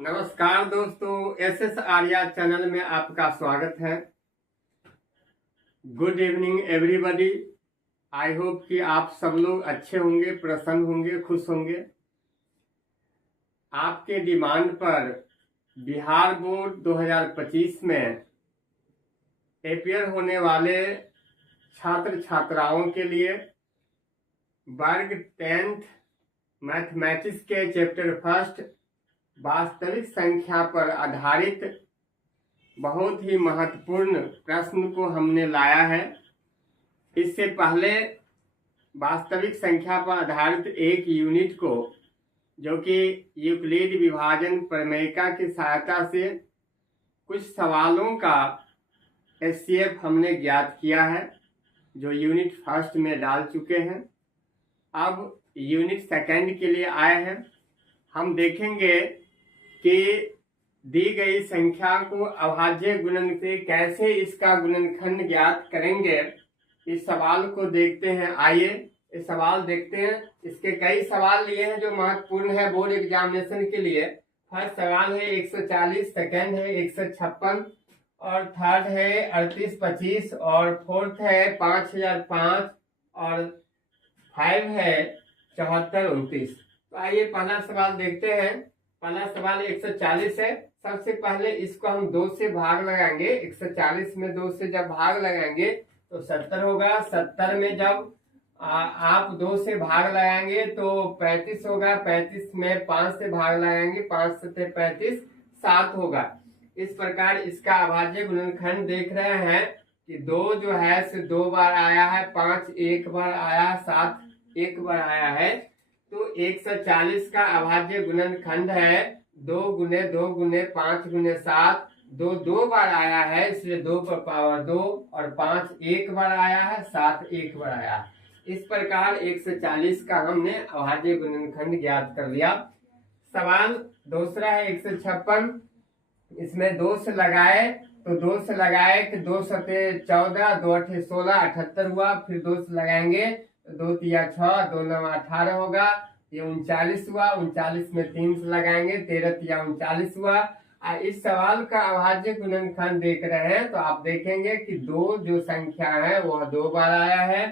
नमस्कार दोस्तों, S Arya channel में आपका स्वागत है। Good evening everybody. I hope कि आप सब लोग अच्छे होंगे, प्रसन्न होंगे, खुश होंगे। आपके डिमांड पर बिहार बोर्ड 2025 में अपियर होने वाले छात्र छात्राओं के लिए वर्ग 10th मैथमेटिक्स के चैप्टर फर्स्ट वास्तविक संख्या पर आधारित बहुत ही महत्वपूर्ण प्रश्न को हमने लाया है। इससे पहले वास्तविक संख्या पर आधारित एक यूनिट को, जो कि यूक्लिड विभाजन प्रमेयिका की सहायता से कुछ सवालों का एचसीएफ हमने ज्ञात किया है, जो यूनिट फर्स्ट में डाल चुके हैं। अब यूनिट सेकंड के लिए आए हैं। हम देखेंगे कि दी गई संख्या को अभाज्य गुणन से कैसे इसका गुणनखंड ज्ञात करेंगे। इस सवाल को देखते हैं। आइए इस सवाल देखते हैं। इसके कई सवाल लिए हैं जो महत्वपूर्ण है बोर्ड एग्जामिनेशन के लिए। फर्स्ट सवाल है 140, सेकंड है 156 और थर्ड है 3825 और फोर्थ है 5005 और 5 है 7429। तो आइए पहला सवाल देखते हैं। पहला सवाल 140 है। सबसे पहले इसको हम 2 से भाग लगाएंगे। 140 में 2 से जब भाग लगाएंगे तो 70 होगा। 70 में जब आप 2 से भाग लगाएंगे तो 35 होगा। 35 में 5 से भाग लगाएंगे, 5 से 35, 7 होगा। इस प्रकार इसका अभाज्य गुणनखंड देख रहे हैं कि 2 जो है से 2 बार आया है, 5 एक बार आया, 7 एक बार आया है। तो 140 का अभाज्य गुणनखंड है 2 गुने 2 गुने 5 गुने 7। 2 2 बार आया है, इसलिए 2 पर पावर 2 और 5 एक बार आया है, 7 एक बार आया है। इस प्रकार 140 का हमने अभाज्य गुणनखंड ज्ञात कर लिया। सवाल दूसरा है 156। इसमें 2 से लगाए तो 2 से लगाए कि 2 सते 14, 2 अठे 16, 78 हुआ। फिर 2 से लगाएंगे 2 तिया 6, 2 9 18 होगा। ये 39 हुआ। 39 में 3 से लगाएंगे, 13 तिया 39 हुआ। इस सवाल का अभाज्य गुणनखंड देख रहे हैं तो आप देखेंगे कि 2 जो संख्या है वह 2 बार आया है,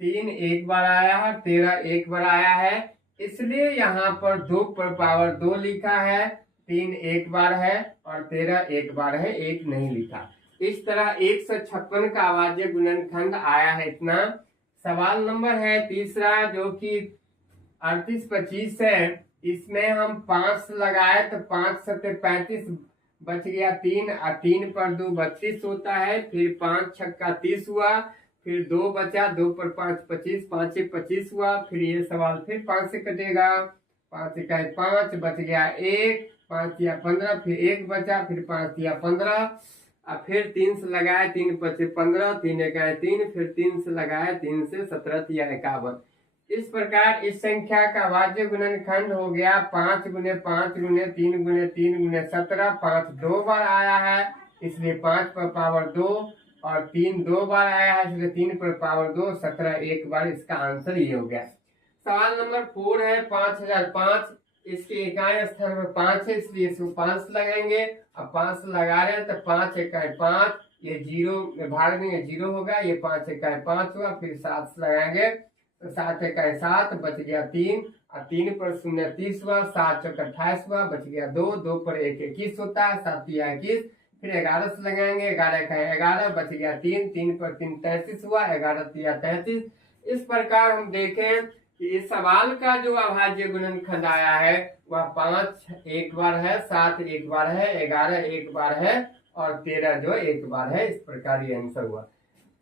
3 एक बार आया है, 13 एक बार आया है। इसलिए यहाँ पर 2 पर पावर 2 लिखा है, 3 एक बार है और 13 एक बार है, 1 नहीं लिखा। इस तरह 156 का अभाज्य गुणनखंड आया है इतना। सवाल नंबर है तीसरा, जो कि 3825 है। इसमें हम 5 लगाए तो 5 सते 35 बच गया 3 और 3 पर 2 32 होता है। फिर 5 छक्का 30 हुआ। फिर 2 बचा, 2 पर 5 25, 5 25 हुआ। फिर ये सवाल फिर 5 से कटेगा। 5 इकाई 5 बच गया 1, 5 या 15, फिर 1 बचा, फिर 5 या 15 और फिर 3 से लगाए, 3 पचे 15, 3 इकाई 3, फिर 3 से लगाए, 3 से 17 या 51। इस प्रकार इस संख्या का अभाज्य गुणनखंड हो गया 5 गुने 5 गुने 3 गुने 3 गुने 17। 5 2 बार आया है, इसलिए 5 पर पावर 2 और 3 2 बार आया है, इसलिए 3 पर पावर 2, 17 एक बार। इसका आंसर ये हो गया। सवाल नंबर 4 है 5005। इसके इकाई स्थान पर 5 है, इसलिए इसको 5 लगाएंगे। अब 5 लगा रहे हैं तो 5 इकाई 5, ये 0 में भाग देंगे, 0 होगा। ये 5 इकाई 5 हुआ। फिर 7 से लगाएंगे तो 7 इकाई 7 बच गया 3 और 3 पर 0 30 हुआ। 7 चौक 28 हुआ, बच गया 2, 2 पर 1 21 होता है, 7 या 21। फिर 11 से लगाएंगे, 11 इकाई 11 बच गया 3, 3 पर 3 33 हुआ, 11 या 33। इस प्रकार हम देखें कि इस सवाल का जो अभाज्य गुणनखंड आया है वह 5 एक बार है, 7 एक बार है, 11 एक बार है और 13 जो एक बार है। इस प्रकार ये आंसर हुआ।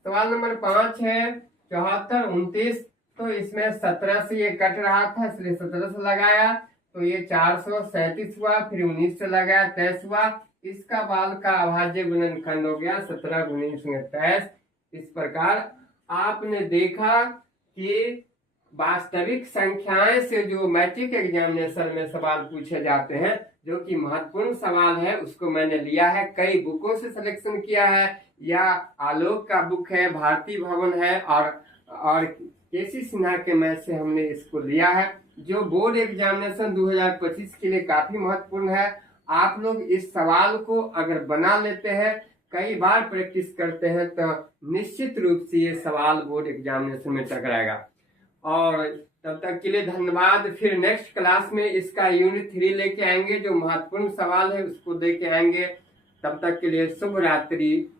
सवाल नंबर 5 है 74 29। तो इसमें 17 से ये कट रहा था, इसलिए 17 से लगाया तो ये 437 हुआ। फिर 19 से लगाया 23 हुआ। इसका बाल का अभाज्य गुणनखंड हो गया 17 गुने 23। इस प्रकार आपने देखा कि वास्तविक संख्याएं से जो मैट्रिक एग्जामिनेशन में सवाल पूछे जाते हैं, जो कि महत्वपूर्ण सवाल है, उसको मैंने लिया है, कई बुकों से सिलेक्शन किया है। या आलोक का बुक है, भारती भवन है और केसी सिन्हा के मैथ से हमने इसको लिया है। जो बोर्ड एग्जामिनेशन 2025 के लिए काफी महत्वपूर्ण है। आप लोग इस सवाल को अगर बना लेते हैं, कई बार प्रैक्टिस करते हैं, तो निश्चित रूप से ये सवाल बोर्ड एग्जामिनेशन में टकराएगा। और तब तक के लिए धन्यवाद। फिर नेक्स्ट क्लास में इसका यूनिट 3 लेके आएंगे, जो महत्वपूर्ण सवाल है उसको लेके आएंगे। तब तक के लिए शुभ रात्रि।